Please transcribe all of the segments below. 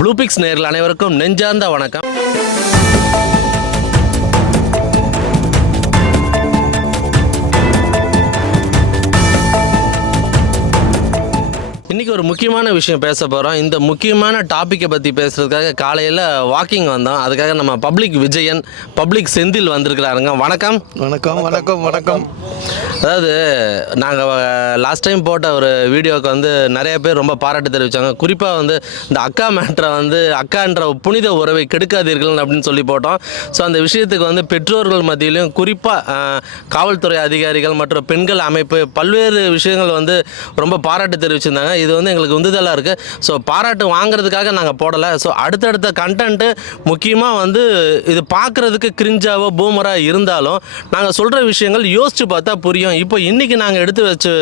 ப்ளூபிக்ஸ் நேரில் அனைவருக்கும் நெஞ்சார்ந்த வணக்கம். இன்றைக்கி ஒரு முக்கியமான விஷயம் பேச போகிறோம் இந்த முக்கியமான டாப்பிக்கை பற்றி பேசுகிறதுக்காக காலையில் வாக்கிங் வந்தோம். அதுக்காக நம்ம பப்ளிக் விஜயன் பப்ளிக் செந்தில் வந்திருக்கிறாருங்க. வணக்கம். வணக்கம் வணக்கம் வணக்கம். அதாவது நாங்கள் லாஸ்ட் டைம் போட்ட ஒரு வீடியோவுக்கு வந்து நிறைய பேர் ரொம்ப பாராட்டு தெரிவித்தாங்க குறிப்பாக வந்து இந்த அக்கா மேட்ரை வந்து அக்கான்ற புனித உறவை கெடுக்காதீர்கள் அப்படின்னு சொல்லி போட்டோம். ஸோ அந்த விஷயத்துக்கு வந்து பெற்றோர்கள் மத்தியிலையும் குறிப்பாக காவல்துறை அதிகாரிகள் மற்றும் பெண்கள் அமைப்பு பல்வேறு விஷயங்கள் வந்து ரொம்ப பாராட்டு தெரிவிச்சிருந்தாங்க. இது வந்து எங்களுக்கு உந்துதலாக இருக்குது ஸோ பாராட்டு வாங்குறதுக்காக நாங்கள் போடலை. ஸோ அடுத்தடுத்த கண்டென்ட்டு முக்கியமாக வந்து இது பார்க்குறதுக்கு கிரிஞ்சாவோ பூமராக இருந்தாலும் நாங்கள் சொல்கிற விஷயங்கள் யோசித்து பார்த்தா புரியும். இப்போ இன்றைக்கி நாங்கள் எடுத்து வச்சு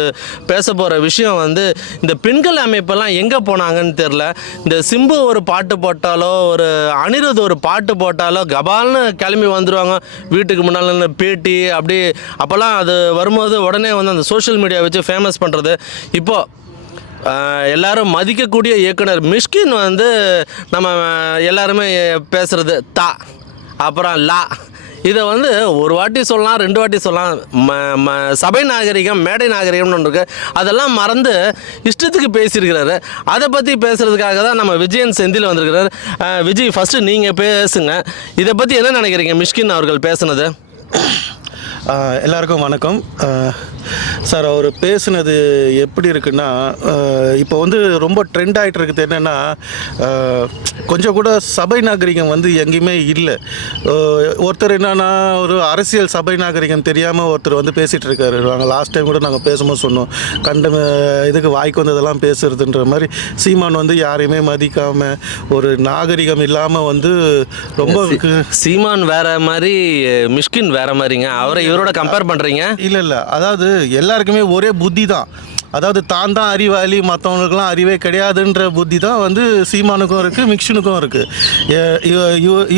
பேச போகிற விஷயம் வந்து இந்த பெண்கள் அமைப்பெல்லாம் எங்கே போனாங்கன்னு தெரில இந்த சிம்பு ஒரு பாட்டு போட்டாலோ ஒரு அனிருத் ஒரு பாட்டு போட்டாலோ கபால்னு கிளம்பி வந்துடுவாங்க வீட்டுக்கு முன்னால் பேட்டி அப்படி அப்போல்லாம் அது வரும்போது உடனே வந்து அந்த சோஷியல் மீடியா வச்சு ஃபேமஸ் பண்ணுறது இப்போது எல்லாரும் மதிக்கக்கூடிய இயக்குனர் மிஷ்கின் வந்து நம்ம எல்லாருமே பேசுகிறது தா அப்புறம் லா. இதை வந்து ஒரு வாட்டி சொல்லலாம் ரெண்டு வாட்டி சொல்லலாம். ம ம சபை நாகரிகம் மேடை நாகரிகம்னு ஒன்று இருக்குது அதெல்லாம் மறந்து இஷ்டத்துக்கு பேசியிருக்கிறாரு. அதை பற்றி பேசுகிறதுக்காக தான் நம்ம விஜயன் செந்தில் வந்திருக்கிறார். விஜய் ஃபஸ்ட்டு நீங்கள் பேசுங்க. இதை பற்றி என்ன நினைக்கிறீங்க மிஷ்கின் அவர்கள் பேசுனது? எல்லாருக்கும் வணக்கம். சார் அவர் பேசுனது எப்படி இருக்குன்னா இப்போ வந்து ரொம்ப ட்ரெண்ட் ஆகிட்டு இருக்குது என்னென்னா கொஞ்சம் கூட சபை நாகரிகம் வந்து எங்கேயுமே இல்லை. ஒருத்தர் என்னன்னா ஒரு அரசியல் சபை நாகரிகம் தெரியாமல் ஒருத்தர் வந்து பேசிகிட்டு இருக்காரு. நாங்கள் லாஸ்ட் டைம் கூட நாங்கள் பேசும்போது சொன்னோம் கண்ட இதுக்கு வாய்க்கு வந்ததெல்லாம் பேசுறதுன்ற மாதிரி. சீமான் வந்து யாரையுமே மதிக்காமல் ஒரு நாகரிகம் இல்லாமல் வந்து ரொம்ப சீமான் வேற மாதிரி மிஷ்கின் வேற மாதிரிங்க. அவரை இவரோட கம்பேர் பண்ணுறீங்க இல்லை இல்லை. அதாவது எல்லாருக்குமே ஒரே புத்தி தான் அதாவது தான் தான் அறிவாளி மற்றவங்களுக்குலாம் அறிவே கிடையாதுன்ற புத்தி தான் வந்து சீமானுக்கும் இருக்குது மிக்ஷனுக்கும் இருக்குது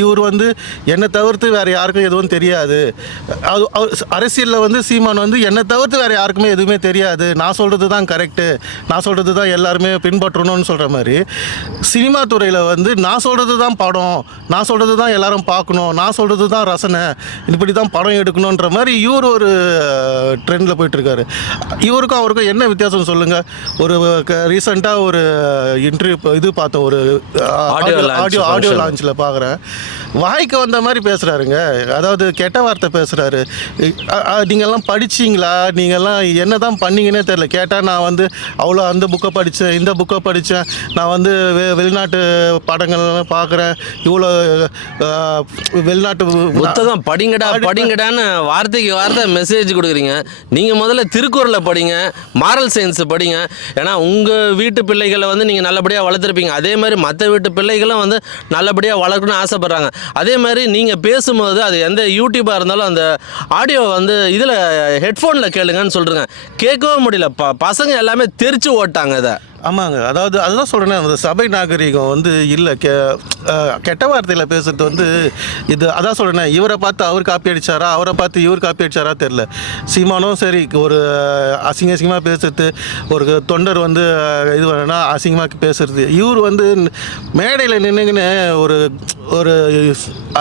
இவர் வந்து என்னை தவிர்த்து வேறு யாருக்கும் எதுவும் தெரியாது. அது அரசியலில் வந்து சீமான் வந்து என்னை தவிர்த்து வேறு யாருக்குமே எதுவுமே தெரியாது. நான் சொல்கிறது தான் கரெக்டு நான் சொல்கிறது தான் எல்லாருமே பின்பற்றணும்னு சொல்கிற மாதிரி. சினிமா துறையில் வந்து நான் சொல்கிறது தான் படம் நான் சொல்கிறது தான் எல்லாரும் பார்க்கணும் நான் சொல்கிறது தான் ரசனை இப்படி தான் படம் எடுக்கணுன்ற மாதிரி இவர் ஒரு ட்ரெண்டில் போயிட்டுருக்காரு இவருக்கும் அவருக்கும் என்ன வித்தியாசம் சொல்லுங்கள் ஒரு ரீசெண்டாக ஒரு இன்டர்வியூ இது பார்த்தோம் ஒரு ஆடியோ ஆடியோ. லான்ச்சில் பார்க்குறேன். வாய்க்கு வந்த மாதிரி பேசுகிறாருங்க அதாவது கெட்ட வார்த்தை பேசுகிறாரு நீங்கள்லாம் படிச்சீங்களா? நீங்கள்லாம் என்ன தான் பண்ணீங்கன்னே தெரில கேட்டால் நான் வந்து அவ்வளோ அந்த புக்கை படித்தேன் இந்த புக்கை படித்தேன் நான் வந்து வெ வெளிநாட்டு படங்கள்லாம் பார்க்குறேன். இவ்வளோ வெளிநாட்டு புத்தகம் படிங்கடா படிங்கடான்னு வார்த்தைக்கு வார்த்தை மெசேஜ் கொடுக்குறீங்க. நீங்கள் முதல்ல திருக்குறளை படிங்க. மாரல் சயின்ஸ் படிங்க. ஏன்னா உங்கள் வீட்டு பிள்ளைகளை வந்து நீங்கள் நல்லபடியாக வளர்த்துருப்பீங்க. அதே மாதிரி மற்ற வீட்டு பிள்ளைகளும் வந்து நல்லபடியாக வளர்க்கணும்னு ஆசைப்பட்றாங்க. அதே மாதிரி நீங்கள் பேசும்போது அது எந்த யூடியூப்பாக இருந்தாலும் அந்த ஆடியோ வந்து இதில் ஹெட்ஃபோனில் கேளுங்கன்னு சொல்கிறேங்க கேட்கவே முடியல. ப பசங்க எல்லாமே தெரிச்சு ஓட்டாங்க இதை. ஆமாங்க. அதாவது அதுதான் சொல்கிறேன் அந்த சபை நாகரிகம் வந்து இல்லை. கெ கெட்ட வார்த்தையில் பேசுறது வந்து இது அதான் சொல்கிறேன் இவரை பார்த்து அவர் காப்பி அடித்தாரா அவரை பார்த்து இவர் காப்பி அடித்தாரா தெரில சீமானும் சரி ஒரு அசிங்க அசிங்கமாக பேசுறது ஒரு தொண்டர் வந்து இது வேணும்னா அசிங்கமாக பேசுறது. இவர் வந்து மேடையில் நின்றுங்கன்னு ஒரு ஒரு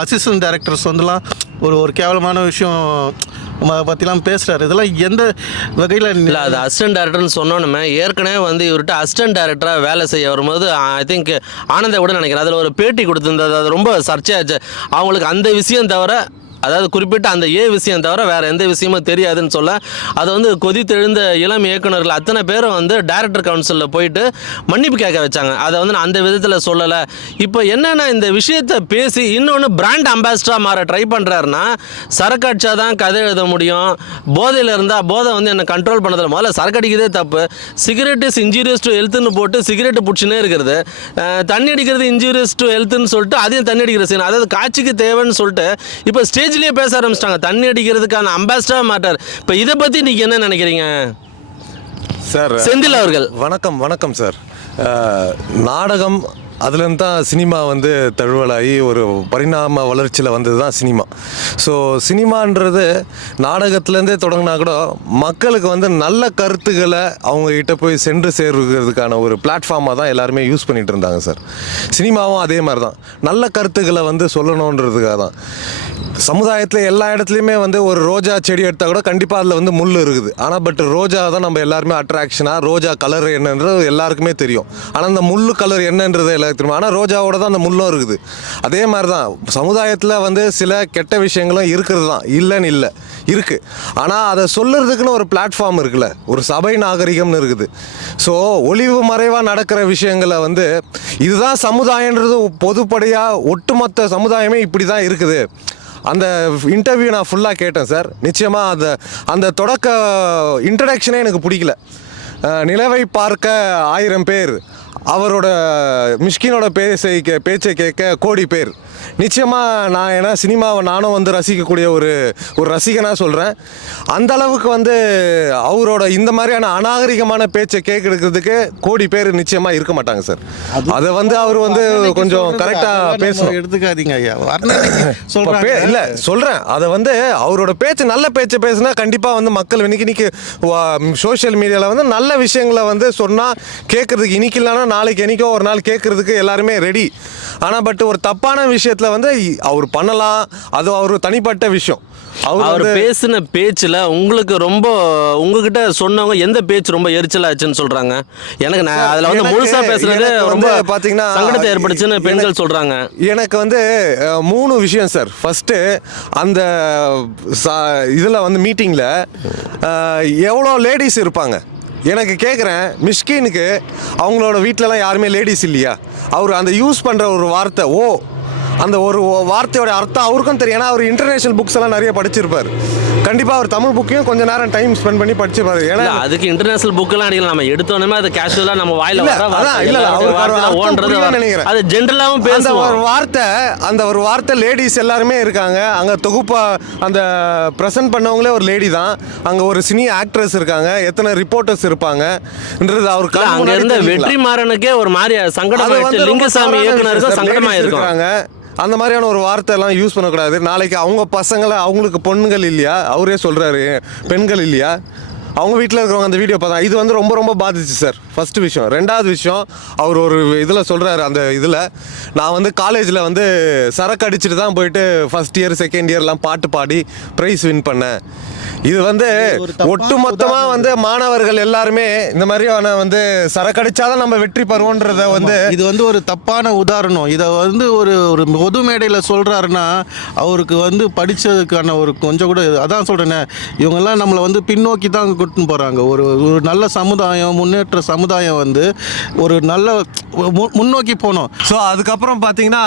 அசிஸ்டன்ட் டைரக்டர்ஸ் வந்துலாம் ஒரு ஒரு கேவலமான விஷயம் ம- பற்றிலாம் பேசுகிறாரு இதெல்லாம் எந்த வகையில் இல்லை அது அசிஸ்டன்ட் டேரக்டர்னு சொன்னோன்னுமே ஏற்கனவே வந்து இவர்கிட்ட அசிஸ்டன்ட் டேரக்டராக வேலை செய்ய வரும்போது ஐ திங்க் ஆனந்த கூட நினைக்கிறேன். அதில் ஒரு பேட்டி கொடுத்துருந்தது. அது ரொம்ப சர்ச்சையாச்சு. அவங்களுக்கு அந்த விஷயம் தவிர அதாவது குறிப்பிட்ட அந்த ஏ விஷயம் தவிர வேறு எந்த விஷயமும் தெரியாதுன்னு சொல்ல அதை வந்து கொதித்தெழுந்த இளம் இயக்குனர்கள் அத்தனை பேரும் வந்து டைரக்டர் கவுன்சிலில் போயிட்டு மன்னிப்பு கேட்க வச்சாங்க. அதை வந்து நான் அந்த விதத்தில் சொல்லலை. இப்போ என்னென்னா இந்த விஷயத்தை பேசி இன்னொன்று பிராண்ட் அம்பாசிடராக மாற ட்ரை பண்ணுறாருன்னா சரக்காட்சியாக தான் கதை எழுத முடியும். போதையில் இருந்தால் போதை வந்து என்னை கண்ட்ரோல் பண்ணதில் முதல்ல சரக்கு அடிக்கிறதே தப்பு சிகரெட் இஸ் இன்ஜூரியஸ் டு ஹெல்த்துன்னு போட்டு சிகரெட் பிடிச்சினே இருக்கிறது. தண்ணி அடிக்கிறது இன்ஜூரியஸ் டு ஹெல்த்துன்னு சொல்லிட்டு அதையும் தண்ணி அடிக்கிற சீன் அதாவது காட்சிக்கு தேவைன்னு சொல்லிட்டு இப்போ ஸ்டேஜ்லேயே பேச ஆரம்பிச்சிட்டாங்க. தண்ணி அடிக்கிறதுக்கான அம்பாசிடராக மாட்டார். இப்போ இதை பற்றி நீங்கள் என்ன நினைக்கிறீங்க? சார் செந்தில் அவர்கள். வணக்கம் வணக்கம் சார். நாடகம் அதுலேருந்து தான் சினிமா வந்து தழுவலாகி ஒரு பரிணாம வளர்ச்சியில் வந்தது தான் சினிமா. ஸோ சினிமான்றது நாடகத்துலேருந்தே தொடங்கினா கூட மக்களுக்கு வந்து நல்ல கருத்துக்களை அவங்ககிட்ட போய் சென்று சேர்றதுக்கான ஒரு பிளாட்ஃபார்மாக தான் எல்லாருமே யூஸ் பண்ணிட்டு இருந்தாங்க சார். சினிமாவும் அதே மாதிரி தான். நல்ல கருத்துக்களை வந்து சொல்லணுன்றதுக்காக தான். சமுதாயத்தில் எல்லா இடத்துலையுமே வந்து ஒரு ரோஜா செடி எடுத்தால் கூட கண்டிப்பாக அதில் வந்து முள் இருக்குது. ஆனால் பட் ரோஜா தான் நம்ம எல்லாருமே அட்ராக்ஷனாக ரோஜா கலர் என்னன்றது எல்லாருக்குமே தெரியும். ஆனால் அந்த முள் கலர் என்னன்றது எல்லாருக்கும் தெரியும். ஆனால் ரோஜாவோட தான் அந்த முள்ளும் இருக்குது. அதே மாதிரி தான் சமுதாயத்தில் வந்து சில கெட்ட விஷயங்களும் இருக்கிறது தான் இல்லைன்னு இல்லை. இருக்குது ஆனால் அதை சொல்லுறதுக்குன்னு ஒரு பிளாட்ஃபார்ம் இருக்குல்ல. ஒரு சபை நாகரிகம்னு இருக்குது. ஸோ ஒளிவு மறைவாக நடக்கிற விஷயங்களை வந்து இதுதான் சமுதாயன்றது பொதுப்படையாக ஒட்டுமொத்த சமுதாயமே இப்படி தான் இருக்குது. அந்த இன்டர்வியூ நான் ஃபுல்லாக கேட்டேன் சார் நிச்சயமாக அந்த அந்த தொடக்க இன்ட்ரடக்ஷனே எனக்கு பிடிக்கல. நிலவை பார்க்க ஆயிரம் பேர் அவரோட மிஷ்கினோட பேசை கே- பேச்சை கேட்க கோடி பேர். நிச்சயமாக நான் ஏன்னா சினிமாவை நானும் வந்து ரசிக்கக்கூடிய ஒரு ஒரு ரசிகனாக சொல்கிறேன் அந்த அளவுக்கு வந்து அவரோட இந்த மாதிரியான அநாகரிகமான பேச்சை கேட்கறதுக்கு கோடி பேர் நிச்சயமாக இருக்க மாட்டாங்க சார். அதை வந்து அவர் வந்து கொஞ்சம் கரெக்டாக பேசணும். எடுத்துக்காதீங்க ஐயா. பே- இல்ல சொல்றேன். அதை வந்து அவரோட பேச்சு நல்ல பேச்சு பேசுனா கண்டிப்பா வந்து மக்கள் இன்னைக்கு இன்னைக்கு சோஷியல் மீடியால வந்து நல்ல விஷயங்களை வந்து சொன்னா கேட்கறதுக்கு இன்னைக்கு இல்லைன்னா நாளைக்கு என்னைக்கோ ஒரு நாள் கேட்கறதுக்கு எல்லாருமே ரெடி ஆனா பட் ஒரு தப்பான விஷயத்துல வந்து இ- அவர் பண்ணலாம். அது அவர் தனிப்பட்ட விஷயம். அவர் வந்து பேசின பேச்சில் உங்களுக்கு ரொம்ப உங்ககிட்ட சொன்னவங்க எந்த பேச்சு ரொம்ப எரிச்சலாச்சுன்னு சொல்றாங்க? எனக்கு நான் அதில் வந்து எனக்கு- முழுசா பேசுனது வந்து ரொம்ப பாத்தீங்கன்னா, சங்கடத்தை ஏற்படுச்சுன்னு பெண்கள் சொல்றாங்க. எனக்கு வந்து மூணு விஷயம் சார். ஃபஸ்ட்டு அந்த இதில் வந்து மீட்டிங்கில் எவ்வளோ லேடிஸ் இருப்பாங்க? எனக்கு கேட்குறேன் மிஷ்கினுக்கு அவங்களோட வீட்டிலலாம் யாருமே லேடிஸ் இல்லையா? அவர் அந்த யூஸ் பண்ணுற ஒரு வார்த்தை ஓ அந்த ஒரு வார்த்தையோட அர்த்தம் அவருக்கும் தெரியும். ஏன்னா அவர் இன்டர்நேஷனல் புக்ஸ் எல்லாம் நிறைய படிச்சிருப்பார். கண்டிப்பாக அவர் தமிழ் புக்கையும் கொஞ்ச நேரம் டைம் ஸ்பெண்ட் பண்ணி படிச்சிருப்பாரு. ஏன்னா அதுக்கு இன்டர்நேஷனல் புக்கெல்லாம் அடிக்கல. நம்ம எடுத்தோன்னே அது கேஷுவலா நம்ம வாயில இல்ல, வர அதான், வார்த்தை, இல்ல, எல்லாருடைய அவருக்கு ஒரு வார்த்தையில அர்த்தம் ஓன்றது புரியலன்னு நினைக்கிறேன். அது ஜென்ரலாவும் அந்த பேசுவோம். ஒரு வார்த்தை அந்த ஒரு வார்த்தை லேடிஸ் எல்லாருமே இருக்காங்க. அங்க தொகுப்பா அந்த ப்ரெசென்ட் பண்ணவங்களே ஒரு லேடி தான். அங்க ஒரு சினி ஆக்ட்ரஸ் இருக்காங்க. எத்தனை ரிப்போர்ட்டர்ஸ் இருப்பாங்கன்றது அவர் இல்ல, கண் அங்க இருந்த? வெற்றிமாறனுக்கே ஒரு மாதிரி சங்கடமாயிடுச்சு. லிங்கசாமி தவறான இயக்குனருக்கும் அந்த மாதிரியான ஒரு வார்த்தை எல்லாம் யூஸ் பண்ணக்கூடாது. நாளைக்கு அவங்க பசங்களை அவங்களுக்கு பொண்ணுங்கள் இல்லையா? அவரே சொல்கிறாரு பெண்கள் இல்லையா? அவங்க வீட்டில் இருக்கிறவங்க அந்த வீடியோ பார்த்தா இது வந்து ரொம்ப ரொம்ப பாதிச்சு சார் ஃபஸ்ட்டு விஷயம். ரெண்டாவது விஷயம் அவர் ஒரு இதில் சொல்கிறாரு அந்த இதில் நான் வந்து காலேஜில் வந்து சரக்கு அடிச்சுட்டு தான் போயிட்டு ஃபர்ஸ்ட் இயர் செகண்ட் இயர்லாம் பாட்டு பாடி ப்ரைஸ் வின் பண்ணேன். இது வந்து ஒட்டு மொத்தமாக உதாரணம். வந்து மாணவர்கள் எல்லாருமே இந்த மாதிரியான வந்து சரக்கு அடிச்சாதான் நம்ம வெற்றி பெறுவோன்றத வந்து இது வந்து ஒரு தப்பான உதாரணம். இதை வந்து ஒரு ஒரு பொது மேடையில் சொல்கிறாருன்னா அவருக்கு வந்து படித்ததுக்கான ஒரு கொஞ்சம் கூட அதான் சொல்கிறேனே இவங்கெல்லாம் நம்மளை வந்து பின்னோக்கி தான் கூட்டின்னு போகிறாங்க ஒரு ஒரு நல்ல சமுதாயம் முன்னேற்ற சமுதாயம் வந்து ஒரு நல்ல மு- முன்னோக்கி போகணும் ஸோ அதுக்கப்புறம் பார்த்தீங்கன்னா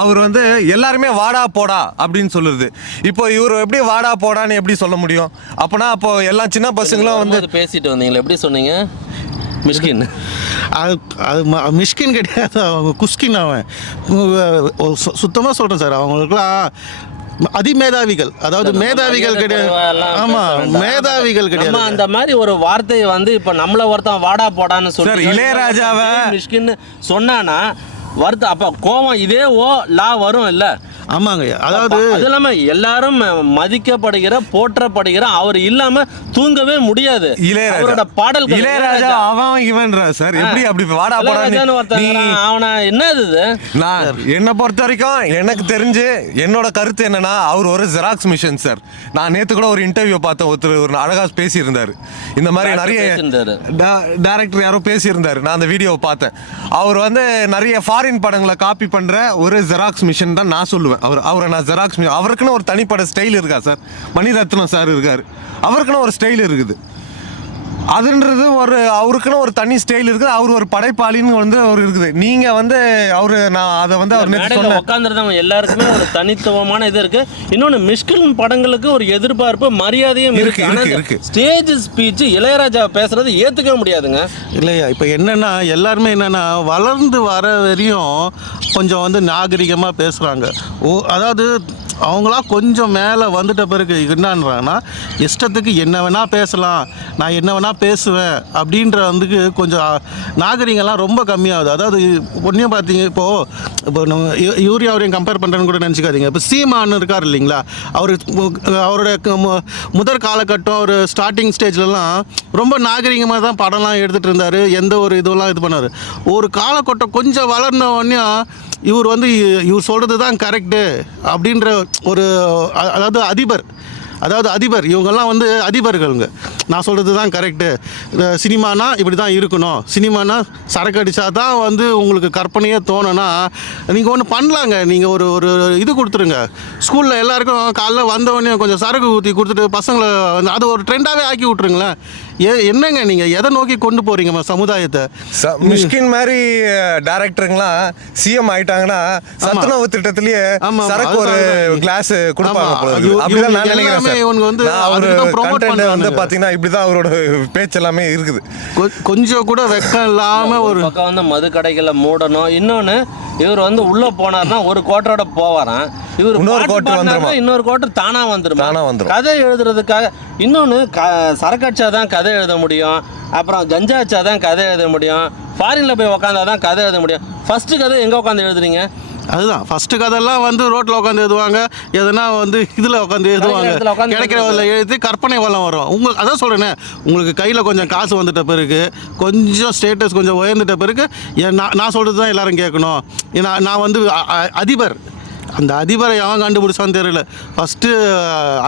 அவர் வந்து எல்லாருமே வாடா போடா அப்படின்னு சொல்லுது. இப்போ இவர் எப்படி வாடா போடான்னு எப்படி சொல்ல முடியும்? அப்போனா அப்போ எல்லா சின்ன பசங்களும் வந்து பேசிட்டு வந்தீங்களா? எப்படி சொன்னீங்க? மிஷ்கின். அது அது மிஷ்கின் கிடையாது அவங்க குஸ்கின் அவன். சுத்தமாக சொல்கிறேன் சார் அவங்களுக்குலாம் அதிமேதாவிகள் அதாவது மேதாவிகள் கிடையாது. ஆமாம் மேதாவிகள் கிடையாது. அந்த மாதிரி ஒரு வார்த்தையை வந்து இப்ப நம்மள ஒருத்தன் வாடா போடான்னு சொல்லி சார், இளையராஜாவை- மிஷ்கின் சொன்னானா வருத்த அப்ப கோவம் இதே ஓ லா வரும் இல்ல. ஆமாங்க. அதாவது அது இல்லாம எல்லாரும் மதிக்கப்படுகிற போற்றப்படுகிற அவர் இல்லாம தூங்கவே முடியாது. இளையராஜா. அவரோட பாடல்கள் இளையராஜா அவன் இவன்றா சார் எப்படி அப்படி வாடா போடான்னு ஒருத்தன். அவனை என்ன இது நான் என்னை பொறுத்த வரைக்கும் எனக்கு தெரிஞ்சு என்னோட கருத்து என்னன்னா அவர் ஒரு ஜெராக்ஸ் மிஷின் சார். நான் நேத்து கூட ஒரு இன்டர்வியூ பார்த்தேன். ஒருத்தர் ஒரு அழகா பேசியிருந்தாரு. இந்த மாதிரி நிறைய. டேரக்டர் யாரோ பேசியிருந்தாரு. நான் அந்த வீடியோவை பார்த்தேன். அவர் வந்து நிறைய ஃபாரின் படங்களை காப்பி பண்ற ஒரு ஜெராக்ஸ் மிஷின் தான் நான் சொல்லுவேன். அவர் அவரை நான் ஜெராக்ஸ் அவருக்குன்னு ஒரு தனிப்பட்ட ஸ்டைல் இருக்கா சார் மணிரத்னம் சார் இருக்கார். அவருக்குன்னு ஒரு ஸ்டைல் இருக்குது. அதுன்றது ஒரு அவருக்குன்னு ஒரு தனி ஸ்டைல் இருக்குது. அவர் ஒரு படைப்பாளின்னு வந்து அவர் இருக்குது. நீங்க வந்து அவரு நான் அதை வந்து அவர் சொன்னேன் உட்காந்துருந்தவங்க எல்லாருக்குமே ஒரு தனித்துவமான இது இருக்கு. இன்னொன்னு மிஷ்கின் படங்களுக்கு ஒரு எதிர்பார்ப்பு மரியாதையும் இருக்கு, இருக்கு. ஸ்டேஜ் ஸ்பீச் இளையராஜா பேசுறது ஏத்துக்கவே முடியாதுங்க. இல்லையா இப்போ என்னன்னா எல்லாருமே என்னன்னா வளர்ந்து வர வரையும் கொஞ்சம் வந்து நாகரிகமாக பேசுகிறாங்க ஓ அதாவது அவங்களாம் கொஞ்சம் மேலே வந்துட்ட பிறகு என்னன்றாங்கன்னா இஷ்டத்துக்கு என்ன வேணால் பேசலாம். நான் என்ன வேணால் பேசுவேன். அப்படின்ற வந்துக்கு கொஞ்சம் நாகரிகம்லாம் ரொம்ப கம்மியாகுது. அதாவது ஒன்றையும் பார்த்தீங்க இப்போது இப்போ நம்ம யூரியா அவரையும் கம்பேர் பண்ணுறேன்னு கூட நினச்சிக்காதீங்க. இப்போ சீமான்னு இருக்கார் இல்லைங்களா? அவர் அவருடைய மு- முதற் காலகட்டம் ஒரு ஸ்டார்டிங் ஸ்டேஜ்லலாம் ரொம்ப நாகரிகமாக தான் படம்லாம் எடுத்துகிட்டு இருந்தார். எந்த ஒரு இதுவெல்லாம் இது பண்ணார். ஒரு காலகட்டம் கொஞ்சம் வளர்ந்த உடனே இவர் வந்து இ- இவர் சொல்கிறது தான் கரெக்டு அப்படின்ற ஒரு அதாவது அதிபர். அதாவது அதிபர். இவங்கெல்லாம் வந்து அதிபர்களுங்க. நான் சொல்கிறது தான் கரெக்டு சினிமானா இப்படி தான் இருக்கணும். சினிமானா சரக்கு அடித்தா தான் வந்து உங்களுக்கு கற்பனையே தோணுன்னா நீங்கள் ஒன்று பண்ணலாங்க. நீங்கள் ஒரு ஒரு இது கொடுத்துருங்க. ஸ்கூலில் எல்லாருக்கும் காலைல வந்தவொடனே கொஞ்சம் சரக்கு ஊற்றி கொடுத்துட்டு பசங்களை வந்து அது ஒரு ட்ரெண்டாகவே ஆக்கி விட்ருங்களேன் ஏ என்னங்க நீங்கள் எதை நோக்கி கொண்டு போகிறீங்க சமுதாயத்தை? ச- மிஷ்கின் மாதிரி டேரக்டருங்களாம் சிஎம் ஆயிட்டாங்கன்னா சத்துணவு திட்டத்திலேயே ஆமா, சரக்கு ஒரு கிளாஸ் கொடுப்பாங்க இவங்க வந்து அவரு வந்து பண்றானுங்க. பாத்தீங்கன்னா இப்படிதான் அவரோட பேச்சு எல்லாமே இருக்குது கொஞ்சம் கூட வெக்கம் இல்லாமல் ஒரு பக்கம் வந்து மது கடைகளை மூடணும். இன்னொன்னு இவர் வந்து உள்ள போனார்னா ஒரு கோட்டரோட போவாராம். இவர் இன்னொரு கோட்டர் வந்துருமா? இன்னொரு கோட்டர் தானா வந்துரும்? தானா வந்துரும். கதை எழுதுறதுக்காக இன்னொன்னு க சரக்கடிச்சா தான் கதை எழுத முடியும். அப்புறம் கஞ்சா அடிச்சா தான் கதை எழுத முடியும். ஃபாரின்ல போய் உக்காந்தா தான் கதை எழுத முடியும். ஃபர்ஸ்ட் கதை எங்க உட்காந்து எழுதுறீங்க அதுதான். ஃபர்ஸ்ட் கதையெல்லாம் வந்து ரோட்டில் உட்காந்து எழுதுவாங்க. எதனா வந்து இதில் உட்காந்து எழுதுவாங்க. உட்காந்து கிடைக்கிறதில் எழுதி கற்பனை வளம் வரும். உங்களுக்கு அதான் சொல்கிறேனே உங்களுக்கு கையில் கொஞ்சம் காசு வந்துட்ட பிறகு கொஞ்சம் ஸ்டேட்டஸ் கொஞ்சம் உயர்ந்துட்ட பிறகு நான் நான் சொல்கிறது தான் எல்லாரும் கேட்கணும். ஏன்னா நான் வந்து அதிபர். அந்த அதிபரை எவன் கண்டுபிடிச்சான்னு தெரியல. ஃபஸ்ட்டு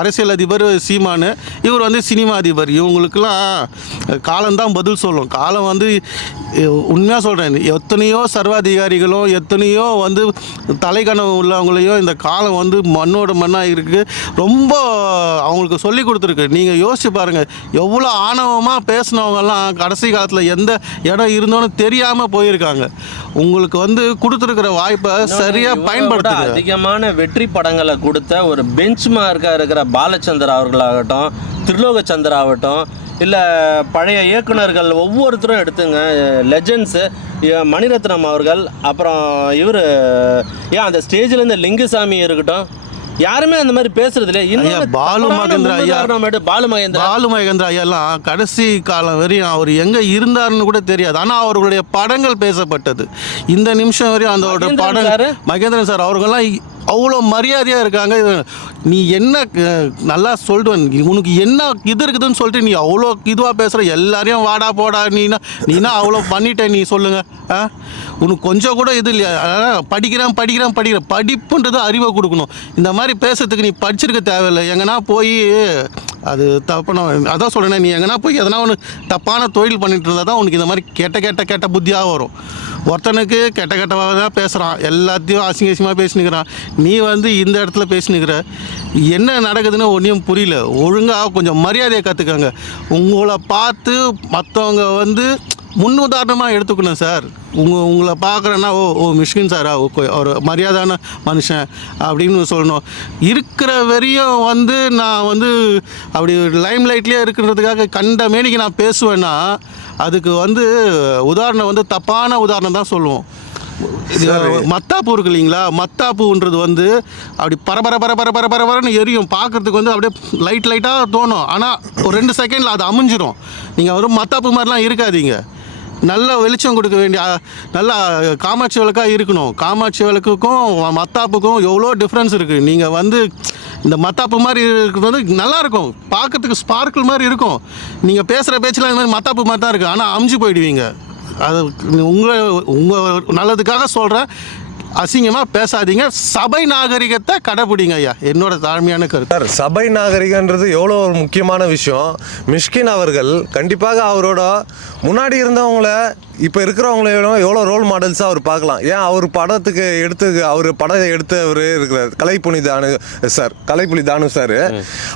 அரசியல் அதிபர் சீமானு இவர் வந்து சினிமா அதிபர். இவங்களுக்கெல்லாம் காலம்தான் பதில் சொல்லும். காலம் வந்து உண்மையாக சொல்கிறேன் எத்தனையோ சர்வாதிகாரிகளும் எத்தனையோ வந்து தலைக்கணம் உள்ளவங்களையும் இந்த காலம் வந்து மண்ணோட மண்ணாக இருக்குது ரொம்ப அவங்களுக்கு சொல்லி கொடுத்துருக்கு. நீங்கள் யோசிச்சு பாருங்கள் எவ்வளோ ஆணவமாக பேசினவங்கெல்லாம் கடைசி காலத்தில் எந்த இடம் இருந்தோன்னு தெரியாமல் போயிருக்காங்க. உங்களுக்கு வந்து கொடுத்துருக்கிற வாய்ப்பை சரியாக பயன்படுத்துங்க. அதிகமான வெற்றி படங்களை கொடுத்த ஒரு பெஞ்ச் மார்க்காக இருக்கிற பாலச்சந்தர் அவர்களாகட்டும் திருலோக சந்தர் ஆகட்டும் இல்லை பழைய இயக்குனர்கள் ஒவ்வொருத்தரும் எடுத்துங்க லெஜண்ட்ஸு மணிரத்னம் அவர்கள் அப்புறம் இவர் ஏன் அந்த ஸ்டேஜில் இந்த லிங்குசாமி இருக்கட்டும் யாருமே அந்த மாதிரி பேசுறது இல்லையா ஐயா, இன்னும் பாலு மகேந்திரா ஐயா. பாலு மகேந்திரா பாலு மகேந்திரா ஐயாலாம் கடைசி காலம் வரையும் அவர் எங்கே இருந்தாருன்னு கூட தெரியாது ஆனால் அவர்களுடைய படங்கள் பேசப்பட்டது இந்த நிமிஷம் வரையும் அந்த படம்? மகேந்திரன் சார் அவர்கள்லாம் அவ்வளோ மரியாதையாக இருக்காங்க. நீ என்ன நல்லா சொல்லுவேன் உனக்கு என்ன இது இருக்குதுன்னு சொல்லிட்டு நீ அவ்வளோ இதுவாக பேசுகிற எல்லாரையும் வாடா போடா நீனா நீனா அவ்வளோ பண்ணிட்டேன் நீ சொல்லுங்க. ஆ உனக்கு கொஞ்சம் கூட இது இல்லையா? படிக்கிறேன் படிக்கிறேன் படிக்கிறேன் படிப்புன்றது அறிவை கொடுக்கணும். இந்த மாதிரி பேசுறதுக்கு நீ படிச்சிருக்க தேவையில்லை. எங்கன்னா போய் அது தப்பான அதான் சொல்கிறேன் நீ எங்கன்னா போய் எதனா ஒன்று தப்பான தொழில் பண்ணிட்டு இருந்தால் தான் உனக்கு இந்த மாதிரி கெட்ட கெட்ட கெட்ட புத்தியாக வரும். ஒருத்தனுக்கு கெட்ட கெட்டவாக தான் பேசுகிறான் எல்லாத்தையும் அசிங்க அசிங்கமாக பேசினுக்கிறான். நீ வந்து இந்த இடத்துல பேசினுக்கிற. என்ன நடக்குதுன்னு ஒன்றையும் புரியல. ஒழுங்காக கொஞ்சம் மரியாதையை கற்றுக்கங்க உங்களை பார்த்து மற்றவங்க வந்து முன் உதாரணமாக எடுத்துக்கணும் சார். உங்கள் உங்களை பார்க்குறேன்னா ஓ ஓ மிஷ்கின் சாரா ஒரு மரியாதான மனுஷன் அப்படின்னு சொல்லணும். இருக்கிற வரையும் வந்து நான் வந்து அப்படி லைம் லைட்லேயே இருக்கிறதுக்காக கண்ட மேனிக்கு நான் பேசுவேன்னா அதுக்கு வந்து உதாரணம் வந்து தப்பான உதாரணம் தான் சொல்லுவோம். மத்தாப்பூ இருக்கு இல்லைங்களா? மத்தாப்பூன்றது வந்து அப்படி பரபர பரபர பர பரபரன்னு எரியும். பார்க்கறதுக்கு வந்து அப்படியே லைட் லைட்டாக தோணும். ஆனால் ஒரு ரெண்டு செகண்டில் அது அமைஞ்சிரும். நீங்கள் ஒரு மத்தாப்பூ மாதிரிலாம் இருக்காதீங்க. நல்ல வெளிச்சம் கொடுக்க வேண்டிய நல்ல காமாட்சி விளக்காக இருக்கணும். காமாட்சி விளக்குக்கும் மத்தாப்புக்கும் எவ்வளோ டிஃப்ரென்ஸ் இருக்குது நீங்கள் வந்து இந்த மத்தாப்பு மாதிரி இருக்கிறது வந்து நல்லா இருக்கும் பார்க்கறதுக்கு ஸ்பார்க்கிள் மாதிரி இருக்கும். நீங்கள் பேசுகிற பேச்சில் இந்த மாதிரி மத்தாப்பு மாதிரி தான் இருக்குது ஆனால் அமுஞ்சு போயிடுவீங்க. அது உங்களை உங்கள் நல்லதுக்காக சொல்கிறேன் அசிங்கமாக பேசாதீங்க. சபை நாகரிகத்தை கடைப்பிடிங்க ஐயா. என்னோட தாழ்மையான கருத்து. சார் சபை நாகரிகன்றது எவ்வளோ ஒரு முக்கியமான விஷயம். மிஷ்கின் அவர்கள் கண்டிப்பாக அவரோட முன்னாடி இருந்தவங்கள இப்போ இருக்கிறவங்கள எவ்வளோ ரோல் மாடல்ஸாக அவர் பார்க்கலாம். ஏன் அவர் படத்துக்கு எடுத்து அவர் படம் எடுத்தவர் இருக்கிறார். கலைப்புலி தானு சார் கலைப்புலி தானு சார்.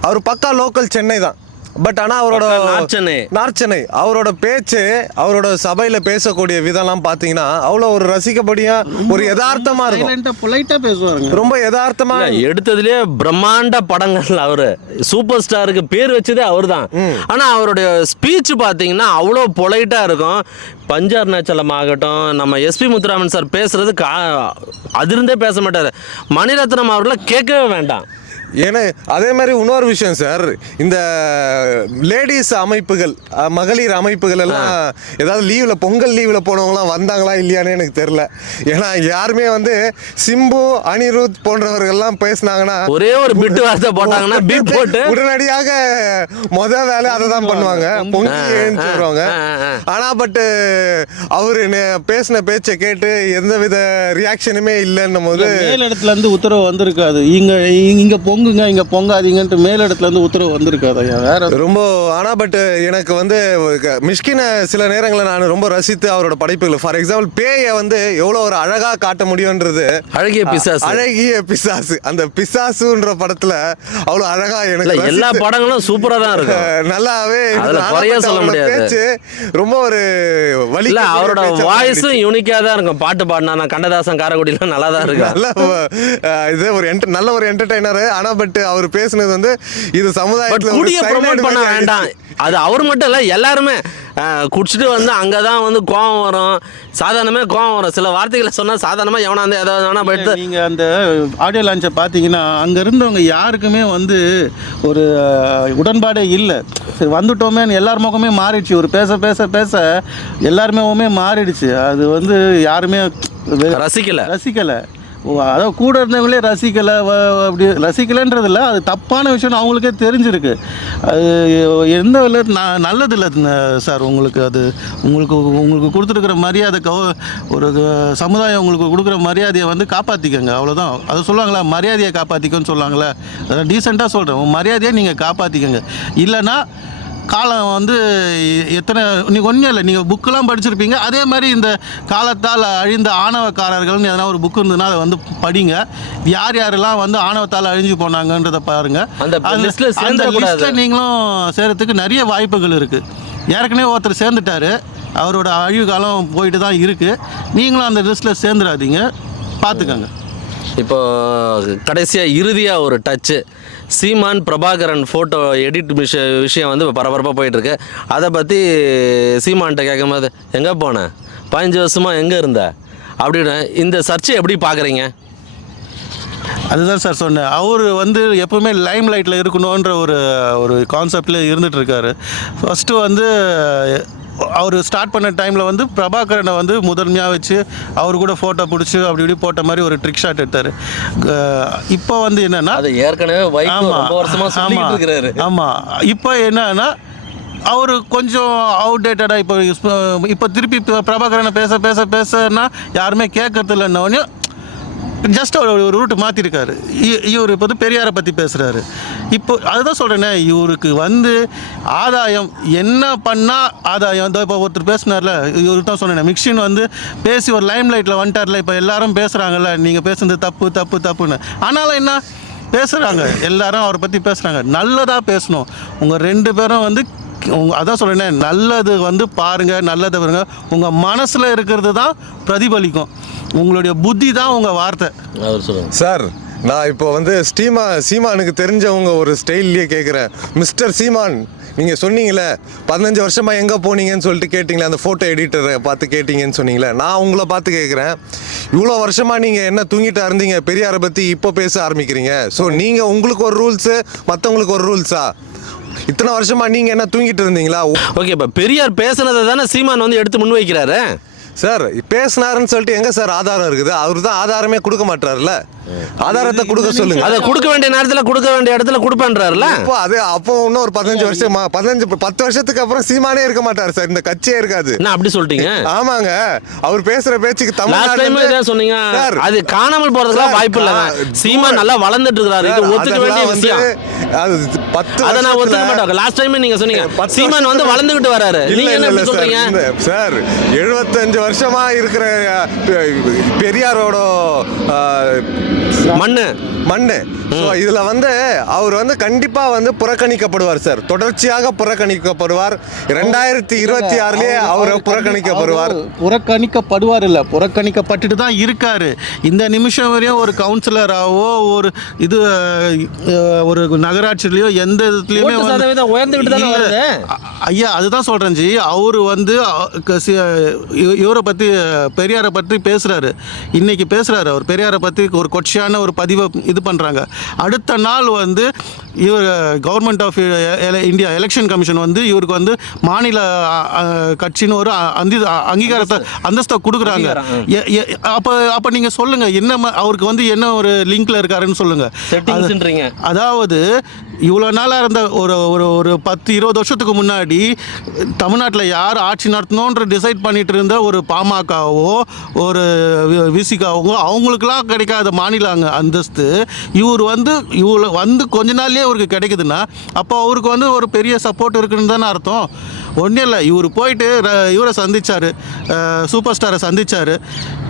அவர் பக்கா லோக்கல் சென்னை தான். பட் ஆனா அவரோட நார்ச்சனை. நார்ச்சனை. அவரோட பேச்சு அவரோட சபையில பேசக்கூடிய விதம்லாம் பாத்தீங்கன்னா அவ்வளவு ஒரு ரசிக்கப்படியா ஒரு யதார்த்தமா இருக்கும். சைலண்டா பொலைட்டா பேசுவாருங்க. ரொம்ப யதார்த்தமா இல்ல, எடுத்ததுலயே பிரம்மாண்ட படங்கள் அவரு. சூப்பர் ஸ்டாருக்கு பேர் வச்சதே அவர்தான். ஆனா அவருடைய ஸ்பீச் பாத்தீங்கன்னா அவ்வளோ பொலைட்டா இருக்கும். பஞ்சார் நேச்சலம் ஆகட்டும் நம்ம எஸ்பி முத்துராமன் சார் பேசுறது கா அதிர்ந்தே பேச மாட்டாரு. மணிரத்னம் அவர்களை கேட்கவே வேண்டாம். ஏன்னா அதே மாதிரி இன்னொரு விஷயம் சார் இந்த லேடிஸ் அமைப்புகள் மகளிர் அமைப்புகள் எல்லாம் ஏதாவது லீவ்ல பொங்கல் லீவ்ல போனவங்களாம் வந்தாங்களா இல்லையான்னு எனக்கு தெரியல. ஏன்னா யாருமே வந்து சிம்பு அனிருத் போன்றவர்கள்லாம் பேசுனாங்கன்னா ஒரே ஒரு பிட்டு வார்த்தை போட்டாங்கன்னா பீப் போட்டு உடனடியாக முத வேலை அதை தான் பண்ணுவாங்க. பொங்கி எழுந்து வருவாங்க ஆ, ஆ, ஆ. ஆனா பட் அவரு பேசின பேச்சை கேட்டு எந்தவித ரியாக்ஷனுமே இல்லைன்னும் போது மேல் இடத்துல இருந்து உத்தரவு வந்திருக்காது இங்க இங்க பொங்குங்க இங்க பொங்காதீங்கன்ட்டு மேல் இடத்துல இருந்து உத்தரவு வந்திருக்காது ஐயா வேற ரொம்ப ஆனா பட் எனக்கு வந்து மிஷ்கினை சில நேரங்களில் நான் ரொம்ப ரசித்து அவரோட படைப்புகள் ஃபார் எக்ஸாம்பிள் பேயை வந்து எவ்வளோ ஒரு அழகா காட்ட முடியும்ன்றது அழகிய பிசாசு அழகிய பிசாசு அந்த பிசாசுன்ற படத்துல அவ்வளோ அழகா எனக்கு எல்லா படங்களும் சூப்பரா தான் இருக்கும் அஹ் நல்லாவே. பேச்சு ரொம்ப ஒரு வலி இல்ல அவரோட வாய்ஸும் யூனிக்கா தான் இருக்கும். பாட்டு பாடினா நான் கண்ணதாசன் காரக்குடிலாம் நல்லா தான் இருக்கும் நல்ல இது ஒரு enter- நல்ல ஒரு என்டர்டைனர் ஆனா பட் அவர் பேசுனது வந்து இது சமுதாயத்துல குடிய ப்ரொமோட் பண்ண வேண்டாம். அது அவர் மட்டும் இல்ல எல்லாருமே. குடிச்சிட்டு வந்து அங்கதான் வந்து கோவம் வரும். சாதாரணமே கோவம் வரும். சில வார்த்தைகளை சொன்னா சாதாரணமா எவனா வந்து எதாவது வேணா போயிட்டு நீங்க அந்த ஆடியோ லான்ச்சை பார்த்தீங்கன்னா அங்க இருந்தவங்க யாருக்குமே வந்து ஒரு உடன்பாடே இல்லை. சரி வந்துட்டோமேன்னு எல்லார் முகமே மாறிடுச்சு. ஒரு பேச பேச பேச எல்லாருமே மாறிடுச்சு. அது வந்து யாருமே ரசிக்கல. ரசிக்கலை. அதாவது கூட இருந்தவங்களே ரசிக்கலை அப்படி ரசிக்கலைன்றது இல்லை அது தப்பான விஷயம் அவங்களுக்கே தெரிஞ்சிருக்கு. அது எந்த இல்லை நான் நல்லது இல்லை சார் உங்களுக்கு அது. உங்களுக்கு உங்களுக்கு கொடுத்துருக்குற மரியாதை கௌ ஒரு சமுதாயம் உங்களுக்கு கொடுக்குற மரியாதையை வந்து காப்பாற்றிக்கங்க அவ்வளோதான் அதை சொல்லுவாங்களா மரியாதையை காப்பாற்றிக்கன்னு சொல்லுவாங்களே. அதை டீசெண்டாக சொல்கிறேன் மரியாதையை நீங்கள் காப்பாற்றிக்கங்க இல்லைன்னா காலம் வந்து எத்தனை நீங்கள் ஒன்றும் இல்லை நீங்கள் புக்கெல்லாம் படிச்சிருப்பீங்க. அதே மாதிரி இந்த காலத்தால் அழிந்த ஆணவக்காரர்கள்னு எதனா ஒரு புக் இருந்ததுன்னா அதை வந்து படிங்க. யார் யாரெல்லாம் வந்து ஆணவத்தால் அழிஞ்சு போனாங்கன்றதை பாருங்க. அந்த. லிஸ்ட்டில் நீங்களும் சேர்கிறதுக்கு நிறைய வாய்ப்புகள் இருக்குது ஏற்கனவே ஒருத்தர் சேர்ந்துட்டாரு. அவரோட அழிவு காலம் போயிட்டு தான் இருக்குது நீங்களும் அந்த லிஸ்ட்டில் சேர்ந்துடாதீங்க. பார்த்துக்கங்க இப்போ கடைசியா இறுதியா ஒரு touch Seeman Prabhakaran photo edit விஷ விஷயம் வந்து இப்போ பரபரப்பாக போயிட்டுருக்கு. அதை பற்றி சீமான்கிட்ட கேட்கும்போது எங்கே போனேன் பதினஞ்சு வருஷமாக எங்கே இருந்த? அப்படின்னு இந்த சர்ச்சை எப்படி பார்க்குறீங்க அதுதான் சார் சொன்னேன். அவர் வந்து எப்பவுமே லைம் லைட்டில் இருக்கணுன்ற ஒரு ஒரு கான்செப்டில் இருந்துகிட்ருக்காரு ஃபஸ்ட்டு வந்து அவர் ஸ்டார்ட் பண்ண டைமில் வந்து பிரபாகரனை வந்து முதன்மையாக வச்சு அவர் கூட ஃபோட்டோ பிடிச்சி அப்படி இப்படி போட்ட மாதிரி ஒரு ட்ரிக் ஷாட் எடுத்தார். இப்போ வந்து என்னென்னா அது ஏற்கனவே வைகோ ரொம்ப வருஷமா சொல்லிட்டு இருக்கிறாரு. ஆமா. இப்போ என்னன்னா அவர் கொஞ்சம் அவுடேட்டடாக இப்போ இப்போ திருப்பி பிரபாகரனை பேச பேச பேசனா யாருமே கேட்கறது இல்லைன்னொடனே ஜஸ்ட் ஒரு ஒரு ரூட் மாற்றிருக்காரு இவர் இப்போ வந்து பெரியாரை பற்றி பேசுகிறாரு இப்போ அதுதான் சொல்கிறேனே இவருக்கு வந்து ஆதாயம் என்ன பண்ணால் ஆதாயம்? இதோ இப்போ ஒருத்தர் பேசினார்ல இவருக்கு தான் சொன்னேன் மிக்சின் வந்து பேசி ஒரு லைம் லைட்டில் வந்துட்டார்ல இப்போ எல்லாரும் பேசுகிறாங்கல்ல நீங்கள் பேசுனது தப்பு தப்பு தப்புன்னு. ஆனாலும் என்ன? பேசுகிறாங்க எல்லாரும் அவரை பற்றி பேசுகிறாங்க நல்லதாக பேசணும். உங்கள் ரெண்டு பேரும் வந்து அதான் சொல்கிறேனே நல்லது வந்து பாருங்கள் நல்லதை பாருங்க. உங்கள் மனசில் இருக்கிறது தான் பிரதிபலிக்கும். உங்களுடைய புத்தி தான் உங்கள் வார்த்தை. சார் நான் இப்போ வந்து ஸ்டீமா சீமானுக்கு தெரிஞ்சவங்க ஒரு ஸ்டைல்லையே கேட்குறேன் மிஸ்டர் சீமான் நீங்கள் சொன்னீங்களே பதினஞ்சு வருஷமா எங்கே போனீங்கன்னு சொல்லிட்டு கேட்டிங்களே அந்த ஃபோட்டோ எடிட்டரை பார்த்து கேட்டிங்கன்னு சொன்னீங்களே நான் உங்களை பார்த்து கேட்குறேன் இவ்வளோ வருஷமா நீங்கள் என்ன தூங்கிட்டா இருந்தீங்க பெரியாரை பற்றி இப்போ பேச ஆரம்பிக்கிறீங்க. ஸோ நீங்கள் உங்களுக்கு ஒரு ரூல்ஸு மற்றவங்களுக்கு ஒரு ரூல்ஸா இத்தனை வருஷமா நீங்கள் என்ன தூங்கிட்டு இருந்தீங்களா? ஓகே இப்போ பெரியார் பேசுனதை தானே சீமான் வந்து எடுத்து முன் வைக்கிறாரு சார் பேசினாருன்னு சொல்லிட்டு எங்க சார் ஆதாரம் இருக்குது? அவர் தான் ஆதாரமே கொடுக்க மாட்டாருல்ல? ஆதாரத்தை கொடுக்க சொல்லுங்க. அதை கொடுக்க வேண்டிய நேரத்தில் கொடுக்க வேண்டிய இடத்துல கொடுப்பேன்றாருல இப்போ அது அப்போ இன்னும் ஒரு பதினஞ்சு வருஷமா பதினஞ்சு பத்து வருஷத்துக்கு அப்புறம் சீமானே இருக்க மாட்டார் சார். இந்த கட்சியே இருக்காது. என்ன அப்படி சொல்லிட்டீங்க? ஆமாங்க. அவர் பேசுற பேச்சுக்கு லாஸ்ட் டைம் தமிழ்நாட்டுல இதே சொன்னீங்க? சார், அது காணாமல் போறதுக்குலாம் சார், வாய்ப்பு இல்லைங்க கா- சீமான் நல்லா வளர்ந்துட்டு இருக்கிறாரு. இது ஒத்துக்க வேண்டிய விஷயம். அது பத்து அதை நான் ஒத்துக்க மாட்டேன். லாஸ்ட் டைம் நீங்க சொன்னீங்க. பத்து சீமான் வந்து வளர்ந்துகிட்டு வராரு. இல்ல, நீங்க இல்ல, என்ன இல்ல சொல்றீங்க? சார் எழுபத்தஞ்சு வருஷமாக இருக்கிற பெ- பெரியாரோட மண்ணு. மண்ணு. ஸோ இதில் வந்து அவர் வந்து கண்டிப்பாக வந்து புறக்கணிக்கப்படுவார் சார். தொடர்ச்சியாக புறக்கணிக்கப்படுவார். ரெண்டாயிரத்தி இருபத்தி ஆறுலேயே அவர் புறக்கணிக்கப்படுவார். புறக்கணிக்கப்படுவார் இல்லை புறக்கணிக்கப்பட்டுட்டு தான் இருக்காரு. இந்த நிமிஷம் வரையும் ஒரு கவுன்சிலராகவோ ஒரு இது ஒரு நகராட்சியிலையோ எந்த இதுலையுமே ஐயா அதுதான் சொல்கிறேன் ஜி. அவர் வந்து இவரை பற்றி பெரியாரை பற்றி பேசுகிறாரு இன்னைக்கு பேசுகிறாரு அவர் பெரியாரை பற்றி ஒரு கொட்சியான ஒரு பதிவை இது பண்ணுறாங்க அடுத்த நாள் வந்து இவர் government of India election commission வந்து இவருக்கு வந்து மாநில கட்சின்னு ஒரு அந்தி அங்கீகாரத்தை அந்தஸ்தை. கொடுக்குறாங்க. அப்போ அப்போ நீங்கள் சொல்லுங்கள் என்ன அவருக்கு வந்து என்ன ஒரு லிங்க்ல இருக்காருன்னு சொல்லுங்கள் அதாவது இவ்வளோ நாளாக இருந்த ஒரு ஒரு ஒரு பத்து இருபது வருஷத்துக்கு முன்னாடி தமிழ்நாட்டில் யார் ஆட்சி நடத்தணுன்ற டிசைட் பண்ணிட்டு இருந்த ஒரு பாமகவோ ஒரு விசிகாவோ அவங்களுக்குலாம் கிடைக்காத மாநிலங்க அந்தஸ்து. இவர் வந்து இவ்வளோ வந்து கொஞ்ச நாள்லேயே அவருக்கு கிடைக்குதுன்னா அப்போ அவருக்கு வந்து ஒரு பெரிய சப்போர்ட் இருக்குன்னு தானே அர்த்தம். ஒன்றும் இல்லை இவர் போயிட்டு ர- இவரை சந்திச்சார். சூப்பர் ஸ்டாரை சந்திச்சார்.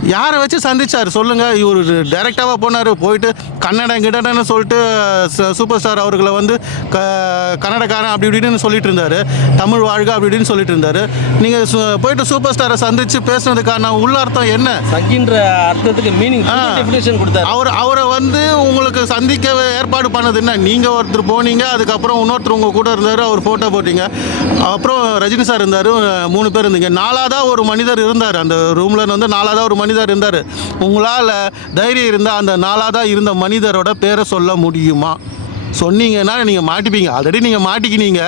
யாரை வச்சு சந்திச்சார் சொல்லுங்கள் இவர் டைரெக்டாக போனார் போயிட்டு கன்னடம் கிடடன்னு சொல்லிட்டு ச- சூப்பர் ஸ்டார் அவர்களை வந்து க கன்னடக்காரன் அப்படி இப்படின்னு சொல்லிட்டு இருந்தார் தமிழ் வாழ்க அப்படி இப்படின்னு சொல்லிட்டு இருந்தார் நீங்கள் போயிட்டு சூப்பர் ஸ்டாரை சந்தித்து பேசுனதுக்கான உள்ளார்த்தம் என்ன? சகின்ற அர்த்தத்துக்கு மீனிங். டெஃபினேஷன் கொடுத்தாரு. அவர் அவரை வந்து உங்களுக்கு சந்திக்க ஏற்பாடு பண்ணது என்ன? நீங்கள் ஒருத்தர் போனீங்க அதுக்கப்புறம் இன்னொருத்தர் உங்கள் கூட இருந்தார் அவர் ஃபோட்டோ போட்டீங்க. அப்புறம் ரஜினி சார் இருந்தார் மூணு பேர் இருந்தீங்க. நாலாவதாக ஒரு மனிதர் இருந்தார். அந்த ரூமில் வந்து நாலாவதாக ஒரு மனிதர் இருந்தார். உங்களால் தைரியம் இருந்தால் அந்த நாலாவதாக இருந்த மனிதரோட பேரை சொல்ல முடியுமா? சொன்னீங்கன்னா நீங்கள் மாட்டிப்பீங்க. ஆல்ரெடி நீங்கள் மாட்டிக்கினீங்க.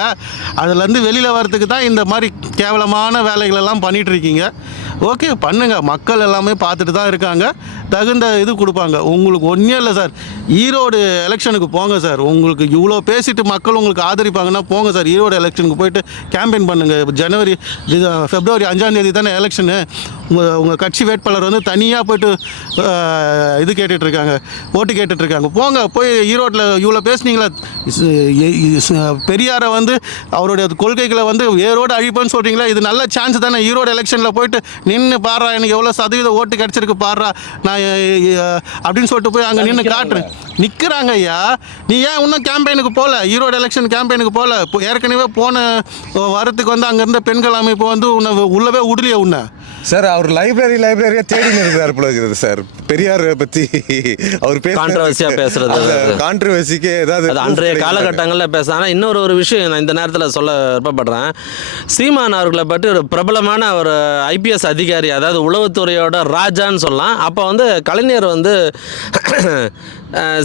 அதுலேருந்து வெளியில் வரதுக்கு தான் இந்த மாதிரி கேவலமான வேலைகளெல்லாம் பண்ணிகிட்ருக்கீங்க ஓகே பண்ணுங்கள் மக்கள் எல்லாமே பார்த்துட்டு தான் இருக்காங்க. தகுந்த இது கொடுப்பாங்க. உங்களுக்கு ஒன்றும் இல்லை சார். ஈரோடு எலெக்ஷனுக்கு போங்க சார். உங்களுக்கு இவ்வளோ பேசிட்டு மக்கள் உங்களுக்கு ஆதரிப்பாங்கன்னா போங்க சார். ஈரோடு எலெக்ஷனுக்கு போயிட்டு கேம்பெயின் பண்ணுங்கள் ஜனவரி ஃபெப்ரவரி அஞ்சாம் தேதி தானே எலெக்ஷனு உங்கள் உங்கள் கட்சி வேட்பாளர் வந்து தனியாக போயிட்டு இது கேட்டுட்ருக்காங்க. ஓட்டு கேட்டுட்ருக்காங்க. போங்க போய் ஈரோட்டில் இவ்வளோ பேசுனீங்களா? பெரியாரை வந்து அவருடைய கொள்கைகளை வந்து வேரோடு அழிப்பேன்னு சொல்கிறீங்களா இது நல்ல சான்ஸ் தானே. ஈரோடு எலெக்ஷனில் போயிட்டு நின்று பாடுறா எனக்கு எவ்வளோ சதவீத ஓட்டு கிடச்சிருக்கு பாடுறா நான் அப்படின்னு சொல்லிட்டு போய் அங்கே நின்று காட்டுறேன். நிற்கிறாங்க ஐயா. நீ ஏன் இன்னும் கேம்பெயினுக்கு போகல ஈரோடு எலெக்ஷன் கேம்பெயினுக்கு போகல ஏற்கனவே போன வரத்துக்கு வந்து அங்கே இருந்த பெண்கள் அமைப்பு வந்து உன்னை உள்ளவே விடலையே உன்னை. சார் அவர் லைப்ரரி லைப்ரரியா தேடி இருக்கிறார் போல இருக்குது சார் பெரியார் பத்தி அவர் Controversy-ஆ பேசுறது. கான்ட்ரவர்சிக்கு ஏதாவது அன்றைய? காலகட்டங்களில் பேச ஆனால் இன்னொரு ஒரு விஷயம் நான் இந்த நேரத்தில் சொல்ல விருப்பப்படுறேன் சீமான் அவர்களை பற்றி ஒரு பிரபலமான ஒரு ஐபிஎஸ் அதிகாரி அதாவது உளவுத்துறையோட ராஜான்னு சொல்லலாம் அப்போ வந்து கலைஞர் வந்து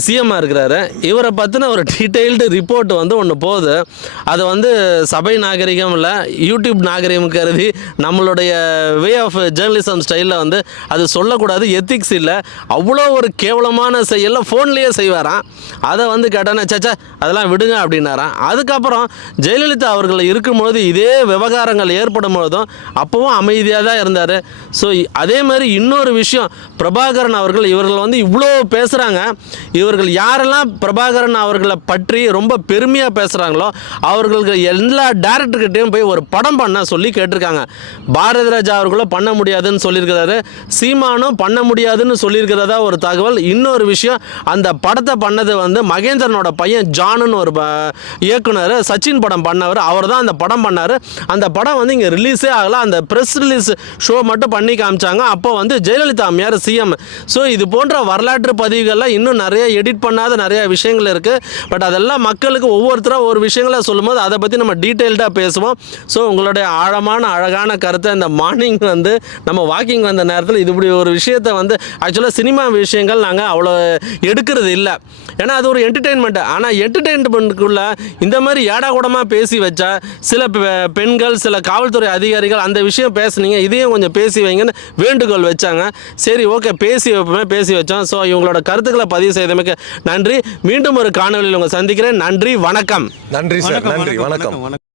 சிஎம்மாக இருக்கிறாரு. இவரை பற்றின ஒரு டீட்டெயில்டு ரிப்போர்ட் வந்து ஒன்று போகுது. அது வந்து சபை நாகரிகம் இல்லை யூடியூப் நாகரிகம் கருதி நம்மளுடைய வே ஆஃப் ஜேர்னலிசம் ஸ்டைலில் வந்து அது சொல்லக்கூடாது எத்திக்ஸ் இல்லை. அவ்வளோ ஒரு கேவலமான செயலில் ஃபோன்லேயே செய்வாராம். அதை வந்து கேட்டானே சச்சா அதெல்லாம் விடுங்க அப்படின்னாராம். அதுக்கப்புறம் ஜெயலலிதா அவர்கள் இருக்கும்பொழுது இதே விவகாரங்கள் ஏற்படும் பொழுதும் அப்போவும் அமைதியாக தான் இருந்தார். ஸோ அதே மாதிரி இன்னொரு விஷயம் பிரபாகரன் அவர்கள் இவர்கள் வந்து இவ்வளோ பேசுகிறாங்க இவர்கள் யாரெல்லாம் பிரபாகரன் அவர்களை பற்றி ரொம்ப பெருமையாக பேசுகிறாங்களோ அவர்களுக்கு எல்லா டேரக்டர்கிட்டையும் போய் ஒரு படம் பண்ண சொல்லி கேட்டிருக்காங்க. பாரதி ராஜா அவர்களும் பண்ண முடியாதுன்னு சொல்லியிருக்கிறாரு. சீமானும் பண்ண முடியாதுன்னு சொல்லியிருக்கிறதா ஒரு தகவல். இன்னொரு விஷயம் அந்த படத்தை பண்ணது வந்து மகேந்திரனோட பையன் ஜானுன்னு ஒரு ப- இயக்குனர் சச்சின் படம் பண்ணவர். அவர் தான் அந்த படம் பண்ணார். அந்த படம் வந்து இங்கே ரிலீஸே ஆகல. அந்த ப்ரெஸ் ரிலீஸ் ஷோ மட்டும் பண்ணி காமிச்சாங்க. அப்போ வந்து ஜெயலலிதா அம்மையார் சிஎம் ஸோ இது போன்ற வரலாற்று பதிவுகள்லாம் இன்னும் நிறைய எடிட் பண்ணாத நிறைய விஷயங்கள் இருக்குது பட் அதெல்லாம் மக்களுக்கு ஒவ்வொருத்தராக ஒரு விஷயங்களை சொல்லும்போது அதை பற்றி நம்ம டீட்டெயில்டாக பேசுவோம். ஸோ உங்களுடைய ஆழமான அழகான கருத்தை இந்த மார்னிங் வந்து நம்ம வாக்கிங் வந்த நேரத்தில் இது இப்படி ஒரு விஷயத்தை வந்து ஆக்சுவலாக சினிமா விஷயங்கள் நாங்கள் அவ்வளோ எடுக்கிறது இல்லை. ஏன்னா அது ஒரு என்டர்டெயின்மெண்ட்டு ஆனால் என்டர்டெயின்மெண்ட்டுக்குள்ள இந்த மாதிரி ஏடா கூடமாக பேசி வச்சா சில பெ- பெண்கள் சில காவல்துறை அதிகாரிகள் அந்த விஷயம் பேசுனீங்க இதையும் கொஞ்சம் பேசி வைங்கன்னு வேண்டுகோள் வச்சாங்க. சரி ஓகே பேசி வைப்போமே பேசி வச்சோம். ஸோ இவங்களோட கருத்துக்களை பதிவு செய்தமைக்கு நன்றி. மீண்டும் ஒரு காணொலியில் உங்களை சந்திக்கிறேன். நன்றி வணக்கம். நன்றி சார் நன்றி வணக்கம். வணக்கம்.